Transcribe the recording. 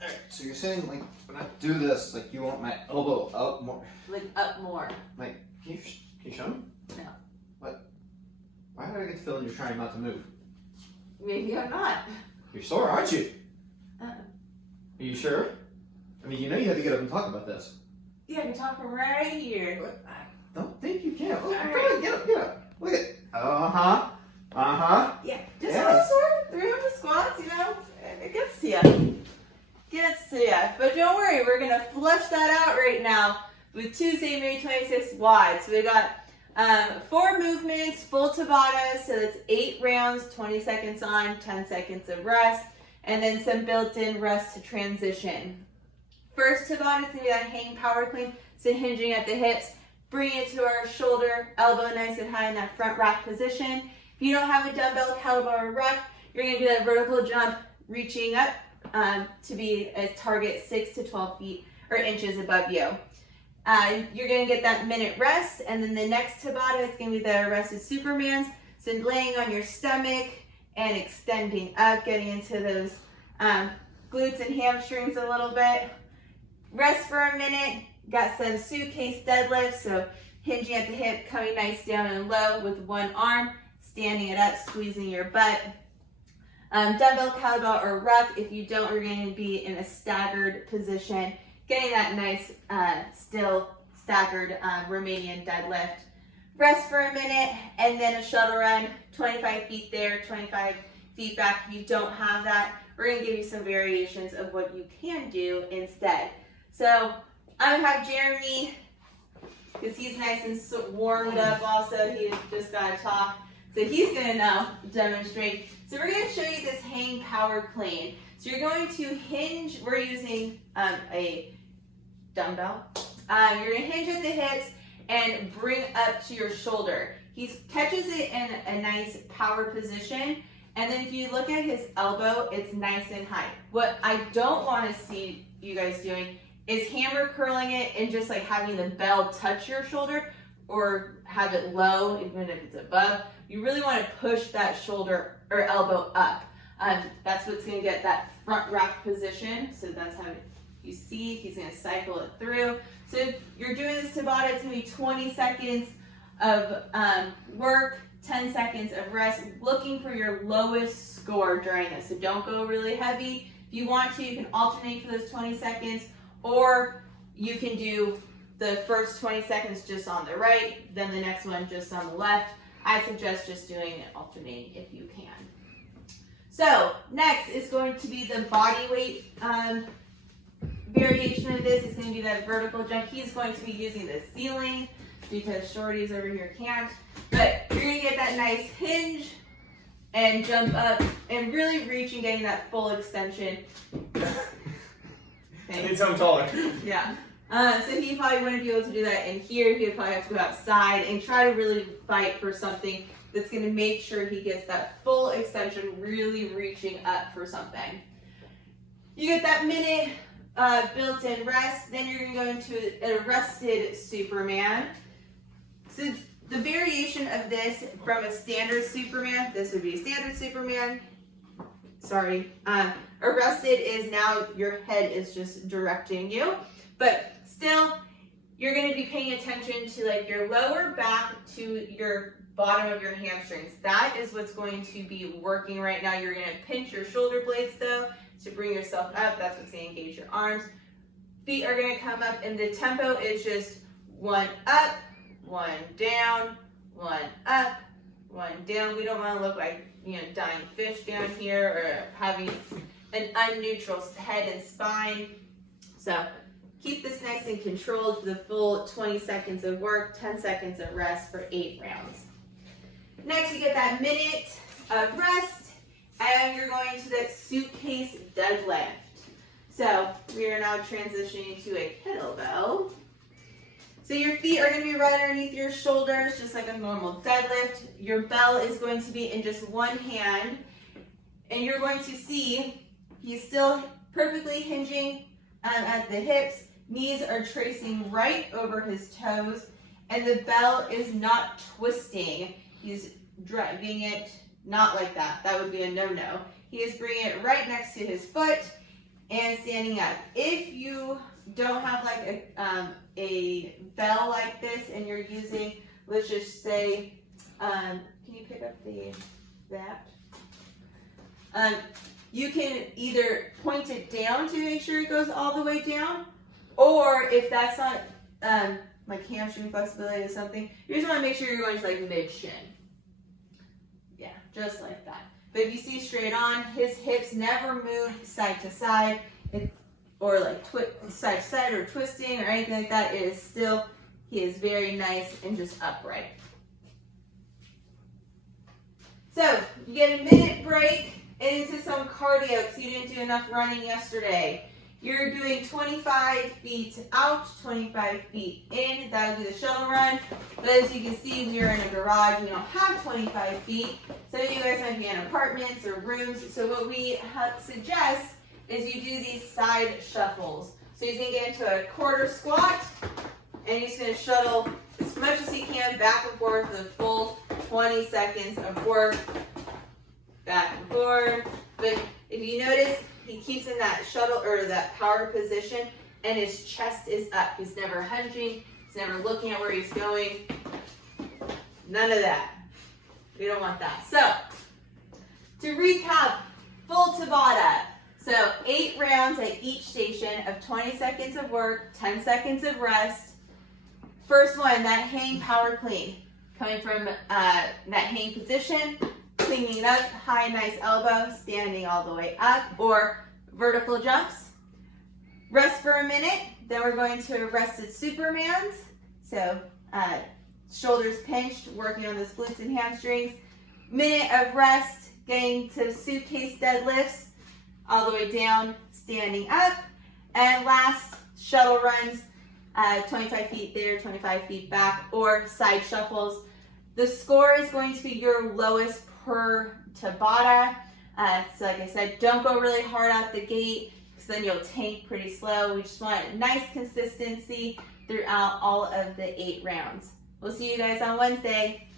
Alright, so you're saying, like, when I do this, like, you want my elbow up more? Like up more. Like, can you show me? No. What? Why do I get the feeling you're trying not to move? Maybe I'm not. You're sore, aren't you? Uh-uh. Are you sure? I mean, you know you have to get up and talk about this. Yeah, I can talk from right here. But I don't think you can. Oh, All come right. on, get up. Look at it. Uh-huh. Uh-huh. Yeah, just Yeah. a little sore. 300 squats, you know, it gets to you. Gets to you. But don't worry, we're going to flush that out right now with Tuesday, May 26th WOD. So we got 4 movements, full Tabata, so that's 8 rounds, 20 seconds on, 10 seconds of rest, and then some built-in rest to transition. First Tabata is going to be that hang power clean, so hinging at the hips, bring it to our shoulder, elbow nice and high in that front rack position. If you don't have a dumbbell, kettlebell, or ruck, you're going to do that vertical jump, reaching up to be a target 6 to 12 feet or inches above you. You're going to get that minute rest, and then the next Tabata is going to be the rested Superman's. So laying on your stomach and extending up, getting into those glutes and hamstrings a little bit. Rest for a minute. Got some SuitCase deadlifts, so hinging at the hip, coming nice down and low with one arm, standing it up, squeezing your butt. Dumbbell, kettlebell, or ruck. If you don't, we're going to be in a staggered position, getting that nice, still staggered Romanian deadlift. Rest for a minute, and then a shuttle run, 25 feet there, 25 feet back. If you don't have that, we're going to give you some variations of what you can do instead. So I'm going to have Jeremy, because he's nice and warmed up also. He just got to talk. So he's going to now demonstrate. So we're going to show you this hang power clean. So you're going to hinge. We're using a dumbbell. You're going to hinge at the hips and bring up to your shoulder. He catches it in a nice power position. And then if you look at his elbow, it's nice and high. What I don't want to see you guys doing is hammer curling it and just like having the bell touch your shoulder or have it low, even if it's above. You really want to push that shoulder or elbow up. That's what's going to get that front rack position. So that's how you see he's going to cycle it through. So if you're doing this Tabata, it's going to be 20 seconds of work, 10 seconds of rest, looking for your lowest score during this. So don't go really heavy. If you want to, you can alternate for those 20 seconds, or you can do the first 20 seconds just on the right, then the next one just on the left. I suggest just doing it alternating if you can. So next is going to be the body weight variation of this. It's going to be that vertical jump. He's going to be using the ceiling because Shorty's over here can't. But you're going to get that nice hinge and jump up and really reach and getting that full extension. I need something taller. Yeah. So he probably wouldn't be able to do that in here. He would probably have to go outside and try to really fight for something that's going to make sure he gets that full extension, really reaching up for something. You get that minute built-in rest, then you're going to go into a rested Superman. So the variation of this from a standard Superman, this would be a standard Superman. Sorry. Arrested is now your head is just directing you, but still you're going to be paying attention to like your lower back to your bottom of your hamstrings. That is what's going to be working right now. You're going to pinch your shoulder blades though to bring yourself up. That's what's going to engage your arms. Feet are going to come up, and the tempo is just 1 up, 1 down, 1 up, 1 down. We don't want to look like, dying fish down here or having an unneutral head and spine. So keep this nice and controlled for the full 20 seconds of work, 10 seconds of rest for 8 rounds. Next, you get that minute of rest, and you're going to that SuitCase deadlift. So we are now transitioning to a kettlebell. So your feet are going to be right underneath your shoulders, just like a normal deadlift. Your bell is going to be in just one hand, and you're going to see he's still perfectly hinging at the hips. Knees are tracing right over his toes, and the bell is not twisting. He's dragging it not like that. That would be a no-no. He is bringing it right next to his foot, and standing up. If you don't have like a bell like this and you're using, let's just say, can you pick up that? You can either point it down to make sure it goes all the way down, or if that's not like hamstring flexibility or something, you just want to make sure you're going to like mid shin. Yeah, just like that. But if you see straight on, his hips never move side to side, or like side to side or twisting or anything like that. It is still, he is very nice and just upright. So you get a minute break into some cardio because you didn't do enough running yesterday. You're doing 25 feet out, 25 feet in. That would be the shuttle run. But as you can see, we are in a garage. We don't have 25 feet. Some of you guys might be in apartments or rooms. So what we suggest is you do these side shuffles. So you're going to get into a quarter squat, and you're just going to shuttle as much as you can back and forth for the full 20 seconds of work. Back and forth. But if you notice, he keeps in that shuttle or that power position, and his chest is up. He's never hunching. He's never looking at where he's going. None of that. We don't want that. So, to recap, full Tabata. So 8 rounds at each station of 20 seconds of work, 10 seconds of rest. First one, that hang power clean. Coming from that hang position, cleaning it up, high, nice elbow, standing all the way up, or vertical jumps. Rest for a minute, then we're going to rested Supermans. So shoulders pinched, working on those glutes and hamstrings. Minute of rest, getting to SuitCase deadlifts, all the way down, standing up. And last, shuttle runs, 25 feet there, 25 feet back, or side shuffles. The score is going to be your lowest per Tabata. So like I said, don't go really hard out the gate because then you'll tank pretty slow. We just want nice consistency throughout all of the 8 rounds. We'll see you guys on Wednesday.